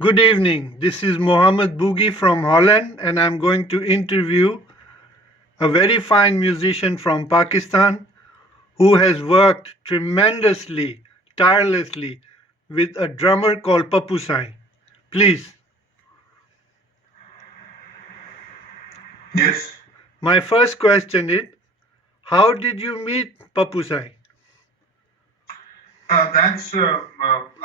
Good evening. This is Mohammed Boogie from Holland, and I'm going to interview a very fine musician from Pakistan who has worked tremendously, tirelessly with a drummer called Pappu Sain. Please. Yes, My first question is, how did you meet Pappu Sain? that's a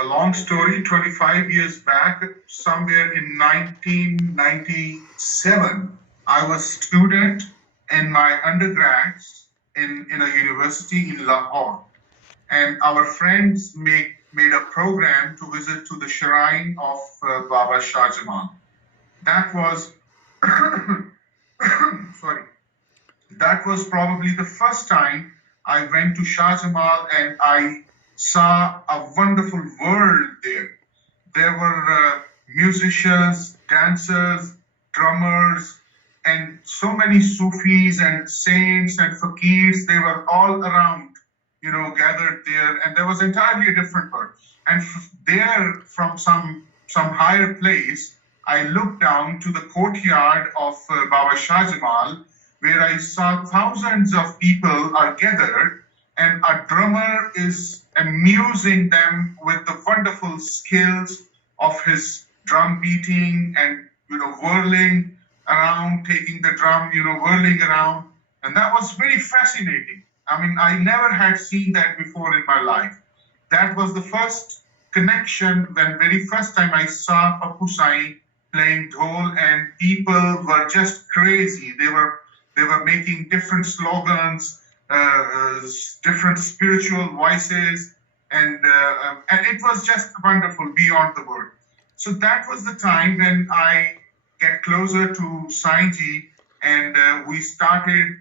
long story. 25 years back, somewhere in 1997, I was student in my undergrads in a university in Lahore, and our friends made a program to visit to the shrine of Baba Shah Jamal. That was sorry. That was probably the first time I went to Shah Jamal and I saw a wonderful world there. There were musicians, dancers, drummers, and so many Sufis and saints and fakirs. They were all around, gathered there, and there was entirely a different world. And there, from some higher place, I looked down to the courtyard of Baba Shah Jamal, where I saw thousands of people are gathered, and a drummer is amusing them with the wonderful skills of his drum beating and whirling around, taking the drum, whirling around, and that was very fascinating. I mean, I never had seen that before in my life. That was the first connection when very first time I saw Pappu Sain playing dhol, and people were just crazy. They were making different slogans, different spiritual voices, and it was just wonderful beyond the word. So that was the time when I get closer to Sainji, and we started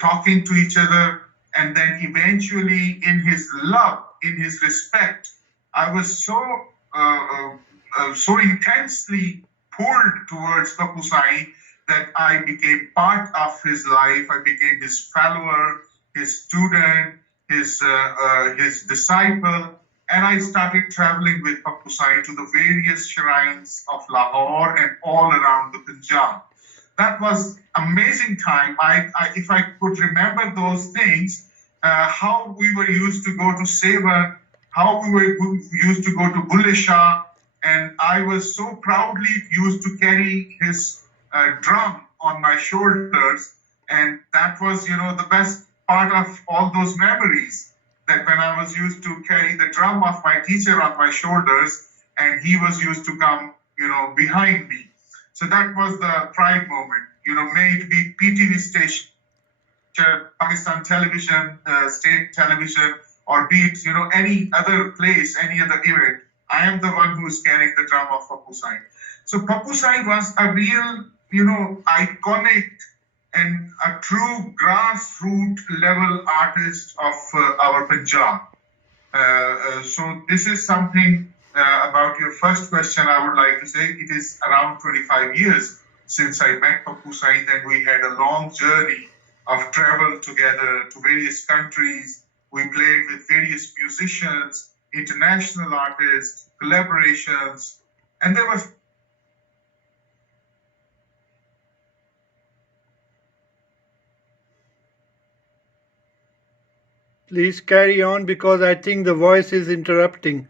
talking to each other, and then eventually in his love, in his respect, I was so intensely pulled towards Pappu Sain that I became part of his life. I became his follower, his student, his disciple, and I started traveling with Pappu Sain to the various shrines of Lahore and all around the Punjab. That was amazing time. If I could remember those things, how we were used to go to Seva, how we were used to go to Bulle Shah, and I was so proudly used to carry his drum on my shoulders, and that was the best part of all those memories, that when I was used to carry the drum of my teacher on my shoulders and he was used to come behind me. So that was the pride moment. May it be PTV station, Pakistan television, state television, or be it any other place, any other event, I am the one who is carrying the drum of Pappu Sain. So Pappu Sain was a real iconic and a true grassroots level artist of our Punjab. So this is something about your first question. I would like to say it is around 25 years since I met Pappu Sain, and we had a long journey of travel together to various countries. We played with various musicians, international artists, collaborations, and there was Please carry on because I think the voice is interrupting.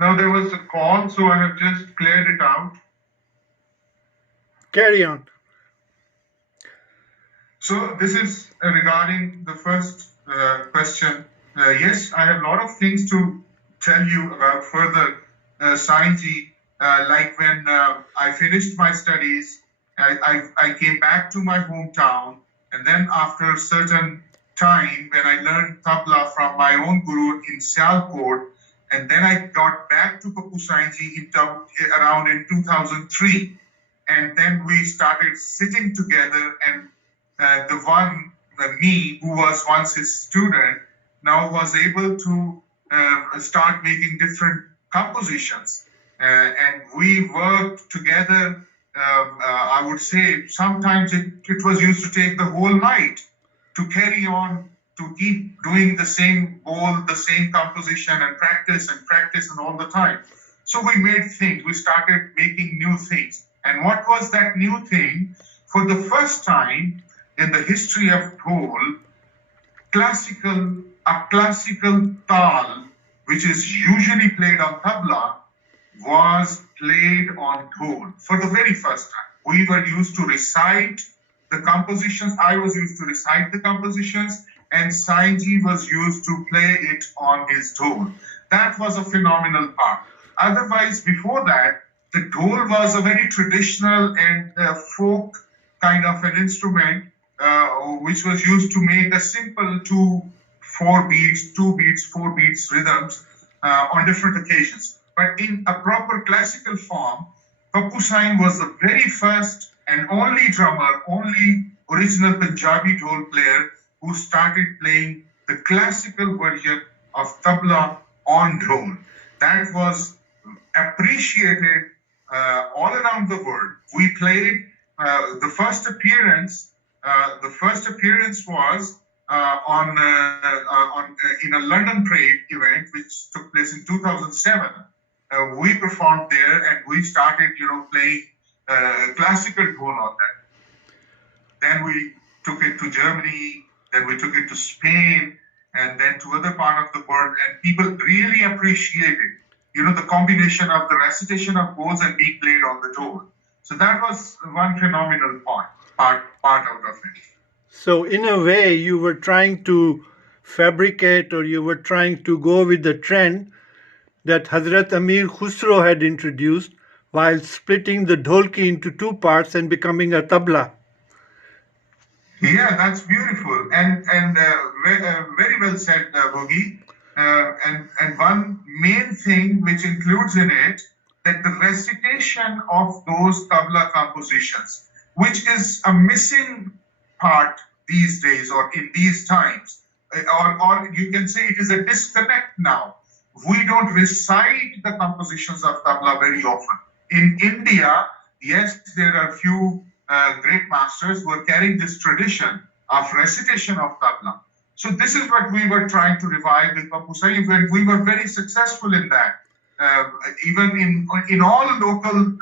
Now there was a call, so I have just cleared it out. Carry on. So this is regarding the first question. Yes, I have a lot of things to tell you about further Sainji. Like when I finished my studies, I came back to my hometown, and then after a certain time when I learned tabla from my own guru in Sialkot, and then I got back to Pappu Sainji around in 2003, and then we started sitting together, and me, who was once his student, now was able to start making different compositions. And we worked together. I would say sometimes it was used to take the whole night to carry on, to keep doing the same goal, the same composition, and practice and all the time. So we made things, we started making new things. And what was that new thing? For the first time in the history of Dhol, a classical tal, which is usually played on tabla, was played on Dhol for the very first time. We were used to recite the compositions. I was used to recite the compositions, and Sainji was used to play it on his Dhol. That was a phenomenal part. Otherwise, before that, the Dhol was a very traditional and folk kind of an instrument, which was used to make a simple 4 beats, 4 beats rhythms on different occasions. But in a proper classical form, Pappu Sain was the very first and only drummer, only original Punjabi dhol player who started playing the classical version of tabla on dhol. That was appreciated all around the world. We played the first appearance. The first appearance was in a London Parade event, which took place in 2007. We performed there, and we started, playing classical dhol on that. Then we took it to Germany, then we took it to Spain, and then to other part of the world, and people really appreciated, the combination of the recitation of bowls and being played on the dhol. So that was one phenomenal part out of it. So, in a way, you were trying to fabricate, or you were trying to go with the trend that Hazrat Amir Khusro had introduced while splitting the dholki into 2 parts and becoming a tabla. Yeah, that's beautiful and very well said, Boogie. And one main thing which includes in it that the recitation of those tabla compositions, which is a missing part these days or in these times, or you can say it is a disconnect now. We don't recite the compositions of tabla very often. In India, yes, there are few great masters who are carrying this tradition of recitation of tabla. So this is what we were trying to revive with Pappu Sain, and we were very successful in that. Even in all local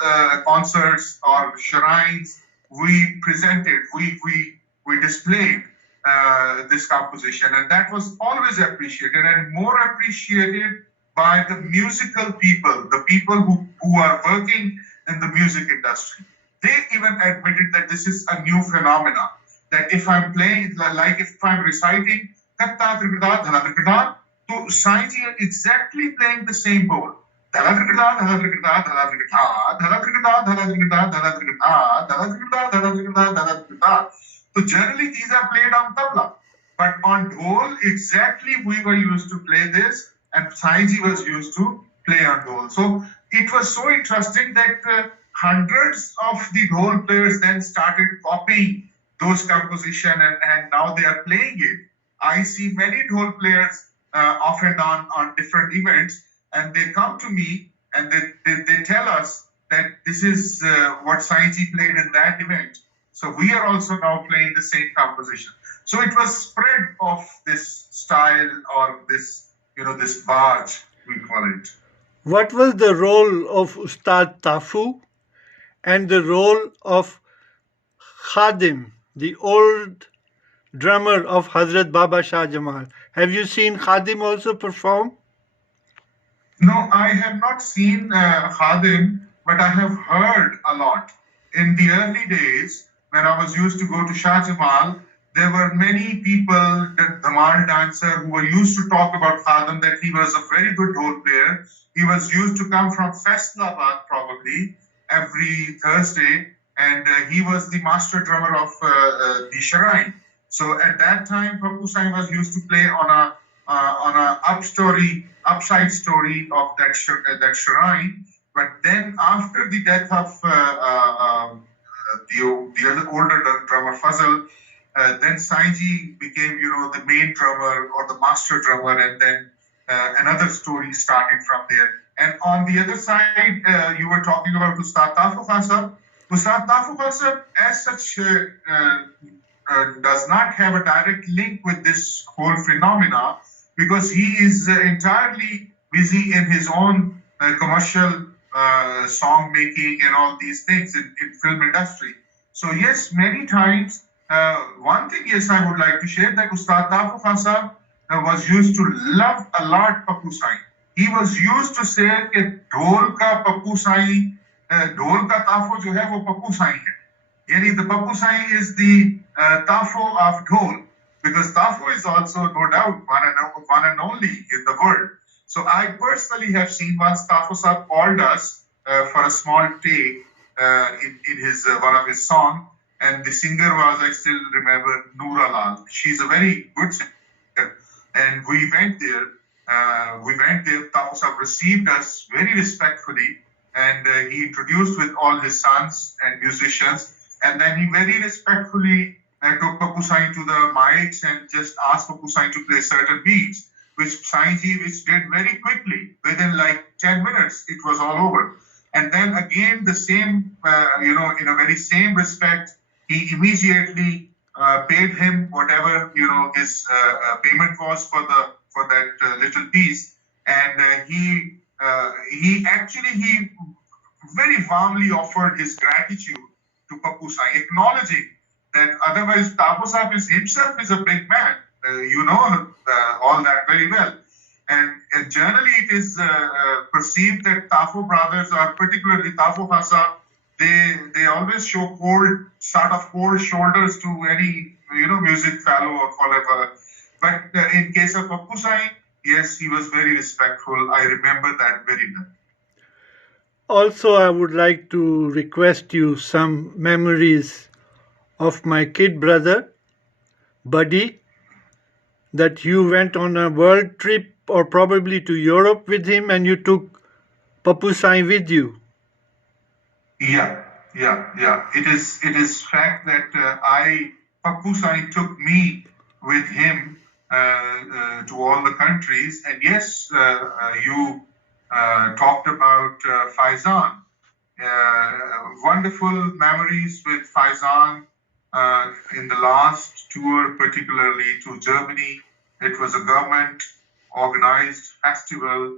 concerts or shrines, we presented, we displayed this composition, and that was always appreciated, and more appreciated by the musical people, the people who are working in the music industry. They even admitted that this is a new phenomena, that if I'm playing, like if I'm reciting, so Sainji are exactly playing the same bowl. So generally these are played on tabla, but on dhol exactly we were used to play this, and Sainji was used to play on dhol. So it was so interesting that hundreds of the dhol players then started copying those compositions, and now they are playing it. I see many dhol players off and on different events, and they come to me and they tell us that this is what Sainji played in that event. So we are also now playing the same composition. So it was spread of this style, or this, this barge, we call it. What was the role of Ustad Tafu and the role of Khadim, the old drummer of Hazrat Baba Shah Jamal? Have you seen Khadim also perform? No, I have not seen Khadim, but I have heard a lot. In the early days, when I was used to go to Shah Jamal, there were many people, the Dhamaal dancer, who were used to talk about Khadim, that he was a very good dhol player. He was used to come from Faisalabad probably every Thursday, and he was the master drummer of the shrine. So at that time, Pappu Sain was used to play on a upside story of that shrine. But then after the death of the other older drummer Fazal, then Sainji became, the main drummer or the master drummer, and then another story started from there. And on the other side, you were talking about Ustad Tafu Khan Sahab. Ustad Tafu Khan Sahab, as such, does not have a direct link with this whole phenomena, because he is entirely busy in his own commercial song making and all these things in film industry. So yes, many times, one thing yes I would like to share that Ustad Tafu Khan Sahab was used to love a lot Pappu Sain. He was used to say कि ढोल का Pappu Sain, ढोल का ताफो जो है वो Pappu Sain है. Yani the Pappu Sain is the tafo of Dhol, because tafo is also no doubt one and only in the world. So I personally have seen once Tafo Sahab called us for a small take in his one of his songs, and the singer was, I still remember, Noora Lal. She's a very good singer, and we went there. Tafo Sahab received us very respectfully, and he introduced with all his sons and musicians. And then he very respectfully took Pappu Sain to the mics and just asked Pappu Sain to play certain beats, which Sainji did very quickly. Within like 10 minutes, it was all over. And then again, the same, in a very same respect, he immediately paid him whatever, his payment was for that little piece. And he very warmly offered his gratitude to Pappu Sain, acknowledging that otherwise Tapo Sahib himself is a big man. All that very well. And generally it is perceived that Tafo brothers, or particularly Tafo Hasa, they always show cold shoulders to any music fellow or whatever. But in case of Pappu Sain, yes, he was very respectful. I remember that very well. Also, I would like to request you some memories of my kid brother, Buddy, that you went on a world trip or probably to Europe with him and you took Pappu Sain with you. Yeah. It is fact that Pappu Sain took me with him to all the countries. And yes, you talked about Faizan. Wonderful memories with Faizan in the last tour, particularly to Germany. It was a government organized festival.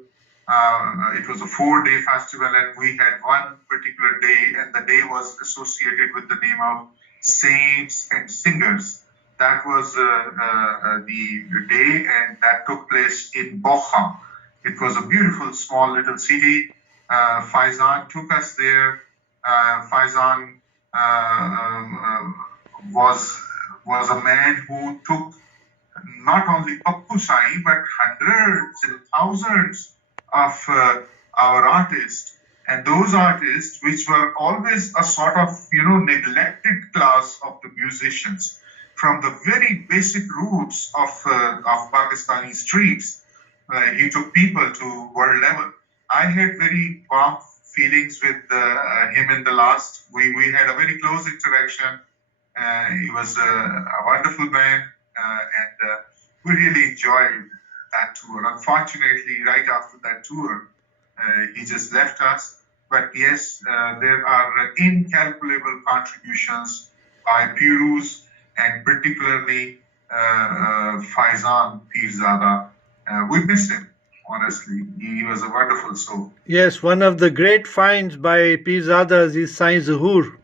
It was a 4-day festival, and we had one particular day, and the day was associated with the name of saints and singers. That was the day, and that took place in Bochum. It was a beautiful small little city. Faizan took us there. Faizan was a man who took not only Pappu Sain but hundreds and thousands of our artists, and those artists which were always a sort of neglected class of the musicians from the very basic roots of Pakistani streets. He took people to world level. I had very warm feelings with him in the last. We had a very close interaction. He was a wonderful man, and we really enjoyed that tour. Unfortunately, right after that tour, he just left us. But yes, there are incalculable contributions by Piruz and particularly Faizan Pirzada. We miss him, honestly. He was a wonderful soul. Yes, one of the great finds by Pirzadas is Saint Zuhur.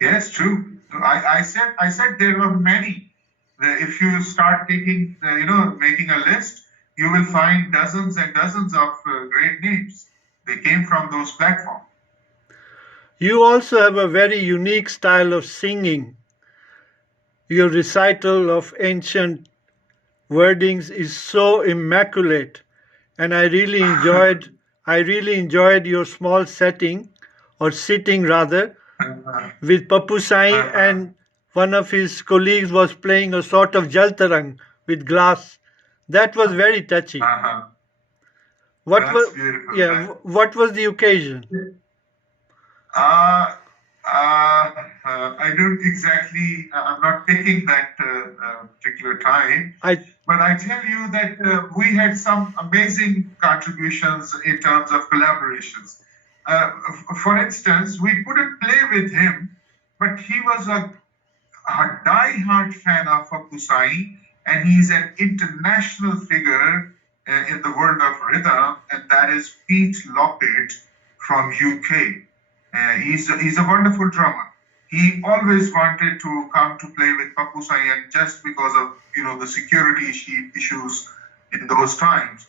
Yes, true. I said there were many. If you start taking, making a list, you will find dozens and dozens of great names. They came from those platforms. You also have a very unique style of singing. Your recital of ancient wordings is so immaculate, and I really enjoyed your small setting or sitting rather with Pappu Sain, and one of his colleagues was playing a sort of jaltarang with glass. That was very touching. What was beautiful. what was the occasion? I don't exactly, I'm not taking that particular time, but I tell you that we had some amazing contributions in terms of collaborations. For instance, we couldn't play with him, but he was a die-hard fan of Pappu Sain, and he's an international figure in the world of rhythm, and that is Pete Lockett from UK. He's a wonderful drummer. He always wanted to come to play with Pappu Sain just because of the security issues in those times.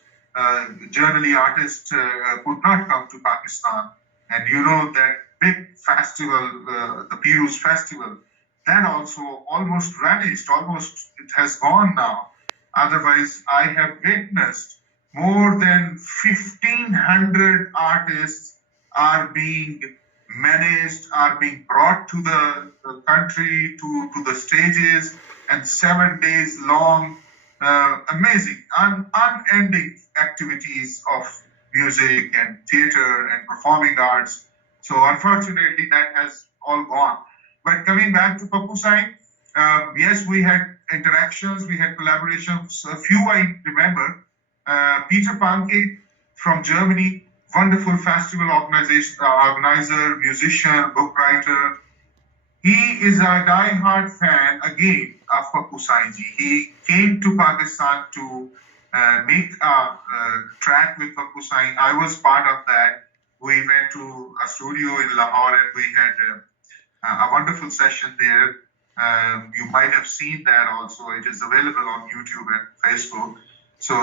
Generally, artists could not come to Pakistan, and that big festival, the Pirus festival, that also almost vanished. Almost it has gone now. Otherwise, I have witnessed more than 1,500 artists are being managed, are being brought to the country, to the stages, and 7 days long, amazing, unending activities of music and theater and performing arts. So unfortunately, that has all gone. But coming back to Pappu Sain, yes, we had interactions, we had collaborations. A few I remember. Peter Panke from Germany, wonderful festival organizer, musician, book writer. He is a die-hard fan again of Pappu Sain ji. He came to Pakistan to make a track with Pappu Sain. I was part of that. We went to a studio in Lahore and we had a wonderful session there. You might have seen that also. It is available on YouTube and Facebook. So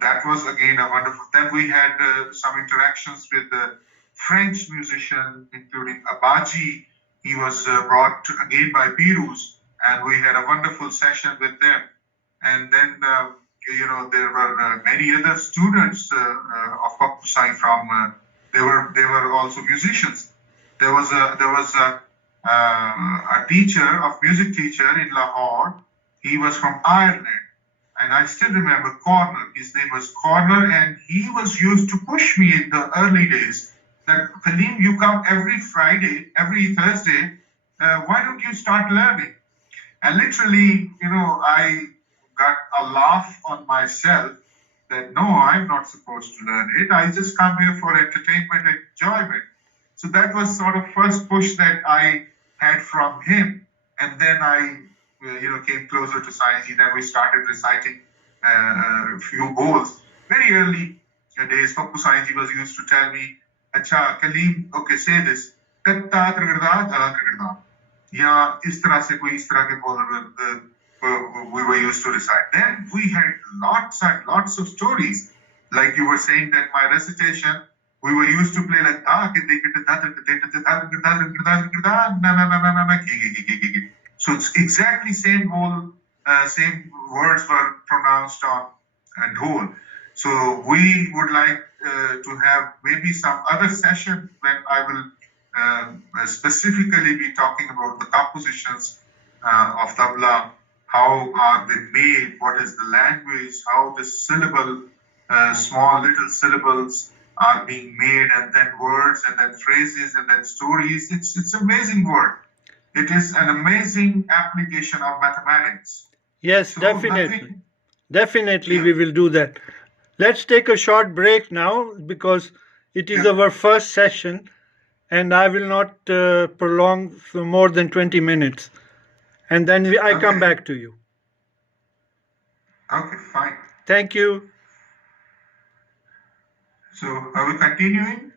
that was again a wonderful. Then we had some interactions with the French musician, including Abaji. He was brought again by Pirus, and we had a wonderful session with them. And then there were many other students of Pappu Sain from. They were also musicians. There was a teacher, of music teacher in Lahore. He was from Ireland. And I still remember Corner. His name was Corner, and he was used to push me in the early days that, Kaleem, you come every Friday, every Thursday. Why don't you start learning? And literally, I got a laugh on myself that, no, I'm not supposed to learn it. I just come here for entertainment and enjoyment. So that was sort of first push that I had from him. And then I came closer to Sainji. Then we started reciting a few bowls. Very early days, Pappu Sainji was used to tell me, "Acha, Kaleem, okay, say this. Katta krigda, dala krigda." Ya is tarah se koi is tarah ke bowl we were used to recite. Then we had lots and lots of stories. Like you were saying that my recitation, we were used to play like so it's exactly same words were pronounced on Dhol. So we would like to have maybe some other session when I will specifically be talking about the compositions of tabla, how are they made, what is the language, how the syllable, small little syllables are being made, and then words, and then phrases, and then stories. It's amazing work. It is an amazing application of mathematics. Yes, So definitely. Definitely, we will do that. Let's take a short break now because it is our first session and I will not prolong for more than 20 minutes. And then I come back to you. Okay, fine. Thank you. So are we continuing?